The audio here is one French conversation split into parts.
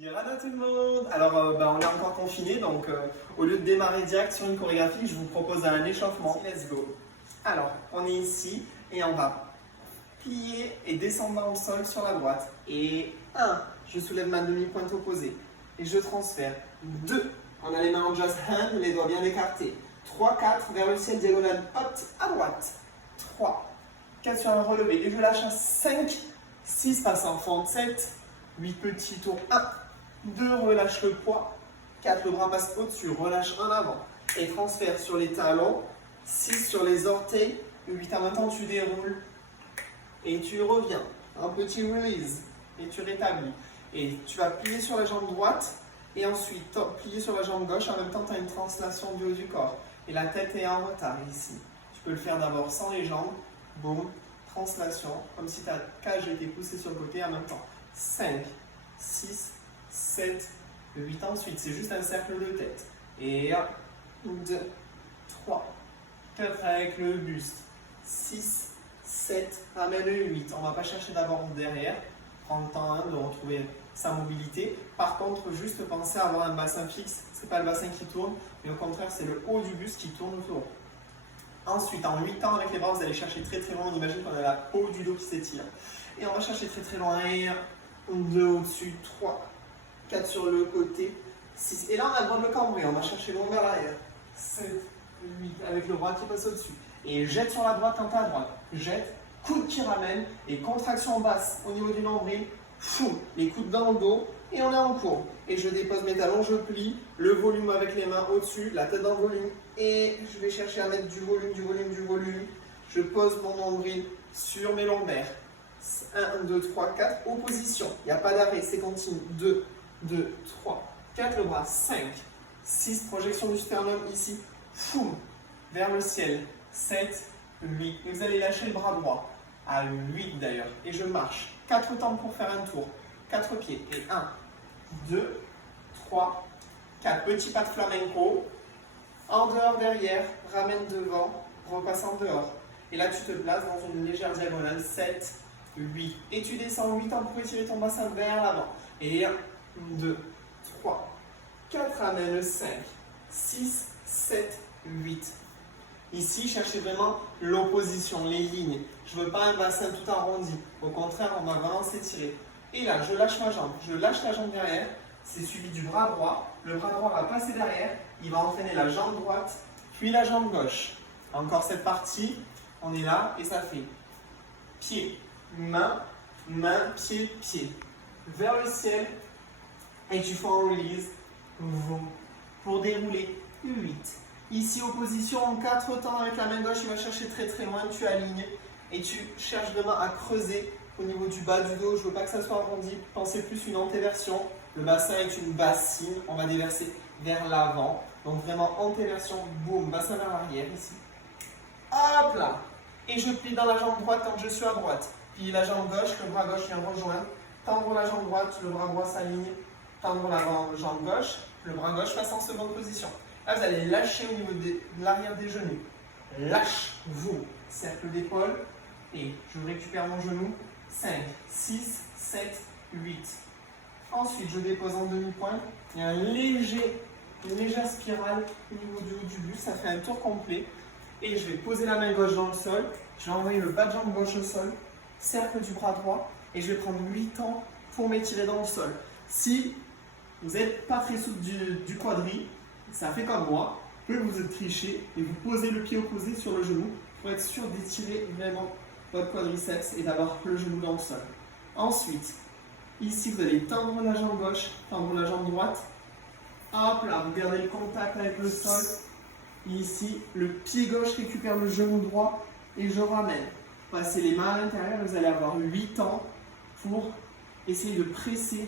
Yallah tout le monde. Alors on est encore confiné, donc au lieu de démarrer direct sur une chorégraphie, je vous propose un échauffement. Let's go. Alors, on est ici et on va plier et descendre dans le sol sur la droite. Et 1, je soulève ma demi-pointe opposée et je transfère. 2, on a les mains en just hand, les doigts bien écartés. 3, 4, vers le ciel, diagonale, hop, à droite. 3, 4 sur un relevé et je lâche à 5, 6, passe en fente, 7, 8 petits tours, 1, 2, relâche le poids, 4, le bras passe au-dessus, relâche en avant et transfère sur les talons, 6 sur les orteils, 8 en même temps tu déroules et tu reviens, un petit release et tu rétablis. Et tu vas plier sur la jambe droite et ensuite plier sur la jambe gauche, en même temps tu as une translation du haut du corps et la tête est en retard ici. Tu peux le faire d'abord sans les jambes, boum, translation, comme si ta cage était poussée sur le côté en même temps. 5, 6, 7, 8 ensuite, c'est juste un cercle de tête. Et 1, 2, 3, 4 avec le buste, 6, 7, ramène le 8. On ne va pas chercher d'abord derrière, prendre le temps de retrouver sa mobilité. Par contre, juste penser à avoir un bassin fixe, ce n'est pas le bassin qui tourne, mais au contraire, c'est le haut du buste qui tourne autour. Ensuite, en 8 temps avec les bras, vous allez chercher très très loin. On imagine qu'on a la peau du dos qui s'étire. Et on va chercher très très loin. Et 1, 2 au-dessus, 3, 4 sur le côté, 6. Et là, on a le droit de le cambrer. On va chercher loin vers l'arrière. 7, 8 avec le bras qui passe au-dessus. Et jette sur la droite, tente à droite. Jette, coude qui ramène et contraction basse au niveau du nombril. Fou, les coudes dans le dos. Et on est en courbe. Et je dépose mes talons, je plie, le volume avec les mains au-dessus, la tête dans le volume. Et je vais chercher à mettre du volume, du volume, du volume. Je pose mon nombril sur mes lombaires. 1, 2, 3, 4, opposition. Il n'y a pas d'arrêt, c'est continu. 2, 2, 3, 4, le bras. 5, 6, projection du sternum ici. Fou, vers le ciel. 7, 8. Et vous allez lâcher le bras droit. À 8 d'ailleurs. Et je marche. 4 temps pour faire un tour. 4 pieds. Et 1, 2, 3, 4. Petit pas de flamenco. En dehors, derrière. Ramène devant. Repasse en dehors. Et là, tu te places dans une légère diagonale. 7, 8. Et tu descends 8 ans pour étirer ton bassin vers l'avant. Et 1, 2, 3, 4. Ramène le 5, 6, 7, 8. Ici, cherchez vraiment l'opposition, les lignes. Je ne veux pas un bassin tout arrondi. Au contraire, on va vraiment s'étirer. Et là, je lâche ma jambe. Je lâche la jambe derrière. C'est suivi du bras droit. Le bras droit va passer derrière. Il va entraîner la jambe droite, puis la jambe gauche. Encore cette partie. On est là et ça fait pied, main, main, pied, pied. Vers le ciel. Et tu fais en release. Pour dérouler 8. Ici, opposition en 4 temps avec la main gauche, tu vas chercher très très loin, tu alignes et tu cherches vraiment à creuser au niveau du bas du dos. Je ne veux pas que ça soit arrondi, pensez plus une antéversion. Le bassin est une bassine, on va déverser vers l'avant. Donc vraiment antéversion, boum, bassin vers l'arrière ici. Hop là. Et je plie dans la jambe droite quand je suis à droite. Plie la jambe gauche, le bras gauche vient rejoindre. Tendre la jambe droite, le bras droit s'aligne. Tendre la jambe gauche, le bras gauche passe en seconde position. Là, vous allez lâcher au niveau de l'arrière des genoux. Lâche, vous, cercle d'épaule. Et je récupère mon genou. 5, 6, 7, 8. Ensuite, je dépose en demi-pointe. Il y a une légère spirale au niveau du haut du buste. Ça fait un tour complet. Et je vais poser la main gauche dans le sol. Je vais envoyer le bas de jambe gauche au sol. Cercle du bras droit. Et je vais prendre 8 ans pour m'étirer dans le sol. Si vous n'êtes pas très souple du quadri, ça fait comme moi, vous êtes triché et vous posez le pied opposé sur le genou pour être sûr d'étirer vraiment votre quadriceps et d'avoir le genou dans le sol. Ensuite, ici vous allez tendre la jambe gauche, tendre la jambe droite. Hop là, vous gardez le contact avec le sol. Ici, le pied gauche récupère le genou droit et je ramène. Passez les mains à l'intérieur, vous allez avoir 8 ans pour essayer de presser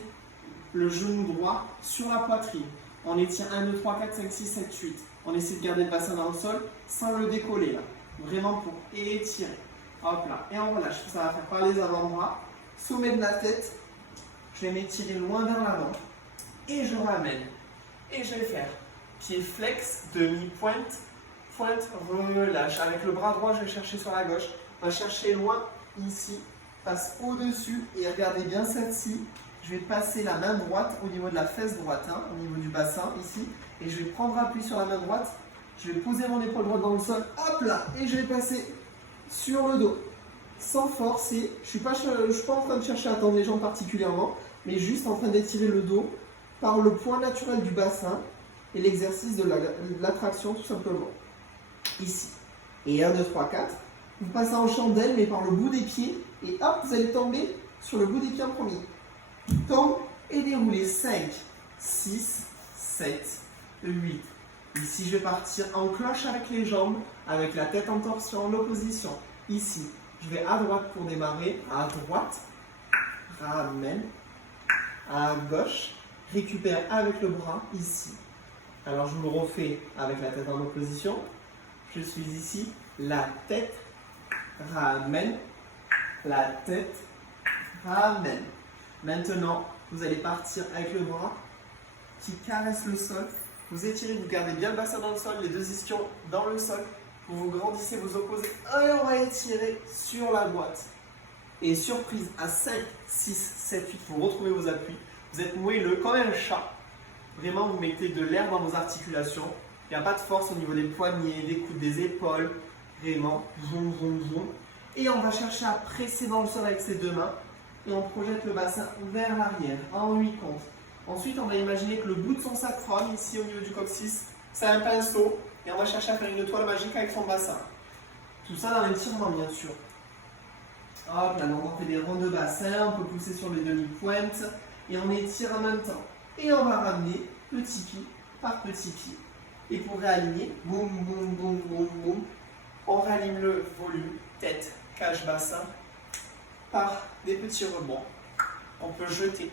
le genou droit sur la poitrine. On étire 1, 2, 3, 4, 5, 6, 7, 8. On essaie de garder le bassin dans le sol sans le décoller là. Vraiment pour étirer. Hop là. Et on relâche. Ça va faire par les avant-bras. Sommet de la tête. Je vais m'étirer loin vers l'avant. Et je ramène. Et je vais faire pied flex, demi-pointe, pointe, relâche. Avec le bras droit, je vais chercher sur la gauche. On va chercher loin ici. Passe au-dessus. Et regardez bien celle-ci. je vais passer la main droite au niveau de la fesse droite, hein, au niveau du bassin, ici. Et je vais prendre appui sur la main droite. Je vais poser mon épaule droite dans le sol, hop là, et je vais passer sur le dos. Sans forcer, je ne suis pas en train de chercher à tendre les jambes particulièrement, mais juste en train d'étirer le dos par le point naturel du bassin et l'exercice de l'attraction tout simplement. Ici. Et 1, 2, 3, 4. Vous passez en chandelle, mais par le bout des pieds, et hop, vous allez tomber sur le bout des pieds en premier. Tombe et déroulez 5, 6, 7, 8. Ici, je vais partir en cloche avec les jambes, avec la tête en torsion, en opposition. Ici, je vais à droite pour démarrer, à droite, ramène, à gauche, récupère avec le bras, ici. Alors, je vous le refais avec la tête en opposition. Je suis ici, la tête, ramène, la tête, ramène. Maintenant, vous allez partir avec le bras qui caresse le sol. Vous étirez, vous gardez bien le bassin dans le sol, les deux ischions dans le sol. Vous grandissez, vous opposez. Et on va étirer sur la boîte. Et surprise, à 5, 6, 7, 8, vous retrouvez vos appuis. Vous êtes moelleux comme un chat. Vraiment, vous mettez de l'air dans vos articulations. Il n'y a pas de force au niveau des poignets, des coudes, des épaules. Vraiment, zoom, zoom, zoom. Et on va chercher à presser dans le sol avec ses deux mains. Et on projette le bassin vers l'arrière, en 8 comptes. Ensuite, on va imaginer que le bout de son sacrum, ici au niveau du coccyx, c'est un pinceau. Et on va chercher à faire une toile magique avec son bassin. Tout ça dans l'étirement, bien sûr. Hop, là, on fait des ronds de bassin, on peut pousser sur les demi-pointes. Et on étire en même temps. Et on va ramener petit pied par petit pied. Et pour réaligner, boum, boum, boum, boum, boum, on réaligne le volume, tête, cage, bassin, par des petits rebonds. On peut jeter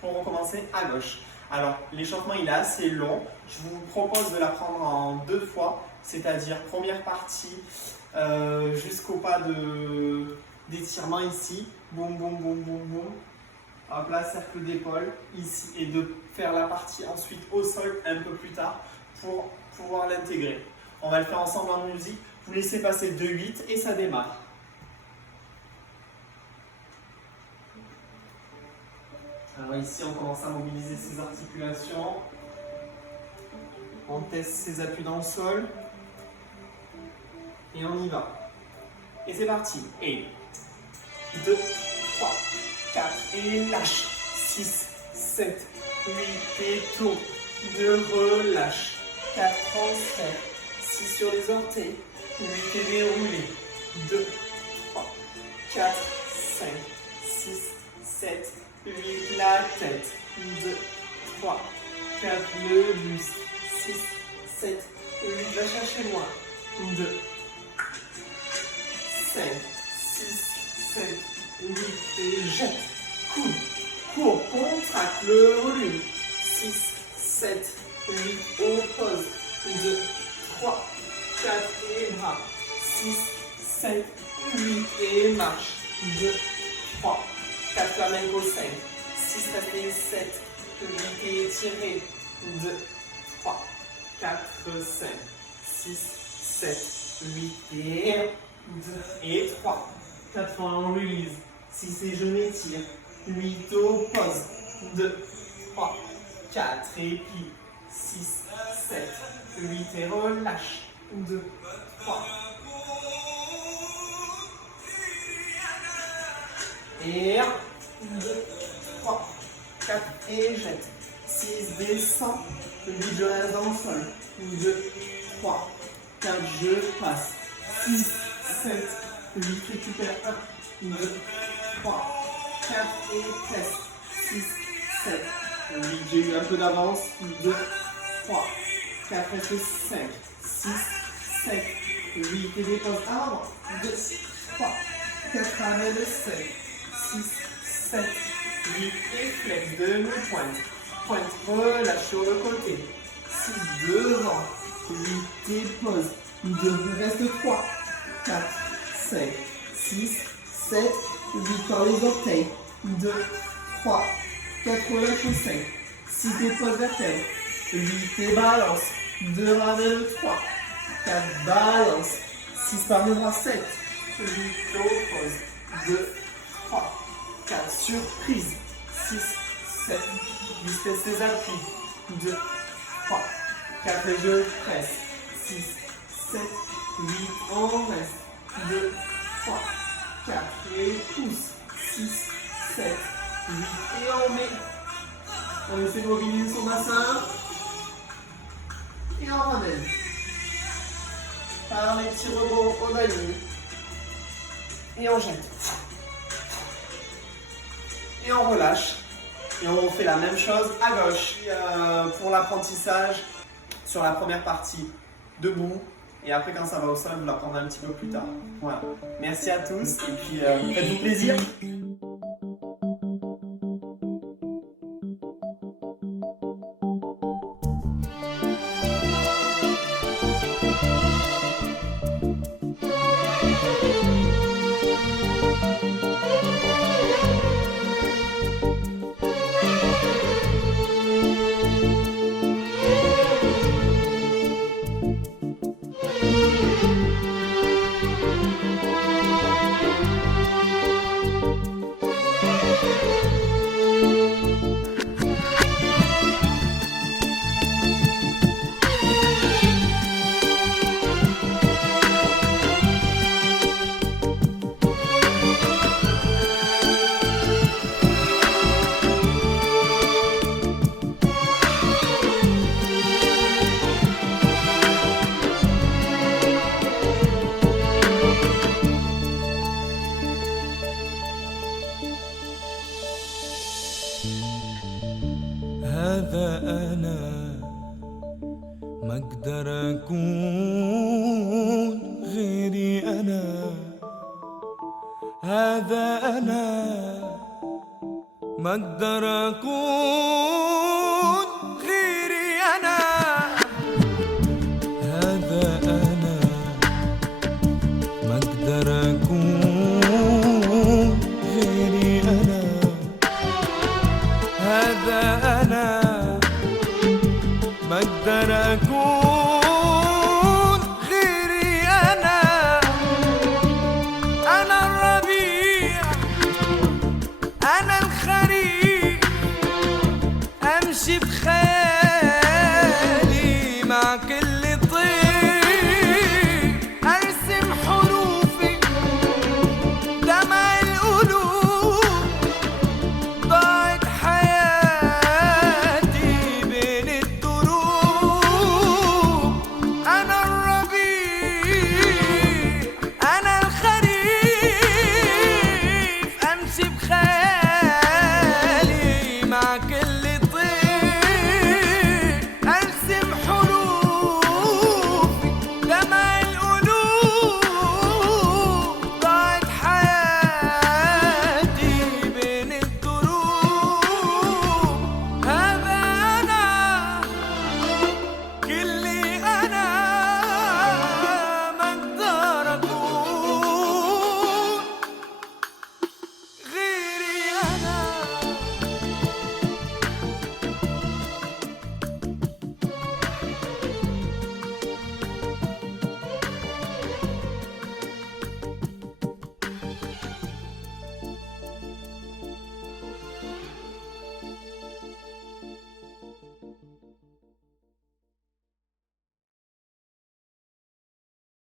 pour recommencer à gauche. Alors, l'échauffement il est assez long. Je vous propose de l'apprendre en 2 fois, c'est-à-dire première partie jusqu'au pas d'étirement ici. Boum, boum, boum, boum, boum. Hop là, cercle d'épaule ici. Et de faire la partie ensuite au sol un peu plus tard pour pouvoir l'intégrer. On va le faire ensemble en musique. Vous laissez passer 2-8 et ça démarre. Alors ici, on commence à mobiliser ses articulations. On teste ses appuis dans le sol. Et on y va. Et c'est parti. Et 2, 3, 4. Et lâche. 6, 7, 8. Et tourne. 2, relâche. 4, transfert. 6 sur les orteils. 8 et déroulé. 2, 3, 4, 5, 6, 7, 8, la tête, 2, 3, 4, le buste, 6, 7, 8, va chercher loin, 2, 5, 6, 7, 8, et jette, coude, cours, contracte le volume, 6, 7, 8, oppose, 2, 3, 4 et bras, 6, 7, 8 et marche, 2, 3, 4 flamenco 5, 6 restés 7, 8 et étiré, 2, 3, 4, 5, 6, 7, 8 et 1, 2 et 3, 4 fois en release, 6 et je m'étire, 8 oppose, 2, 3, 4 et plie, 6, 7, 8 et relâche, 2, 3, et 1, 2, 3, 4 et jette. 6, descend. 8, je reste dans le sol. 2, 3, 4, je passe. 6, 7, 8, récupère. 1, 2, 3, 4 et presse. 6, 7, 8, j'ai eu un peu d'avance. 2, 3, 4, reste 5, 6, 7, 8 et dépose avant. 2, 3, 4, ramène 5. 6, 7, 8 et flex, demi-pointe, pointe, relâche sur le côté, 6 devant, 8 et pose, 2, reste 3, 4, 5, 6, 7, 8 par les orteils, 2, 3, 4 relâche 5, 6 et pose vertèbre, 8 et balance, 2 ramène 3, 4 balance, 6 par le bras 7, 8 oppose, 2, 3, 4, surprise. 6, 7, vitesse des appuis. 2, 3, 4 et je presse. 6, 7, 8, on reste. 2, 3, 4 et pousse. 6, 7, 8 et on met. On essaie de mobiliser son bassin. Et on ramène. Par les petits rebonds, on aligne. Et on jette. Et on relâche. Et on fait la même chose à gauche. Pour l'apprentissage, sur la première partie, debout. Et après, quand ça va au sol, vous la prendrez un petit peu plus tard. Voilà. Merci à tous. Et puis, faites-vous plaisir. هذا أنا ما أقدر أكون غيري أنا هذا أنا ما أقدر أكون غيري أنا هذا أنا ما أقدر أكون غيري أنا هذا أنا ما أقدر أكون غيري أنا أنا الربيع أنا الخريف أمشي بخير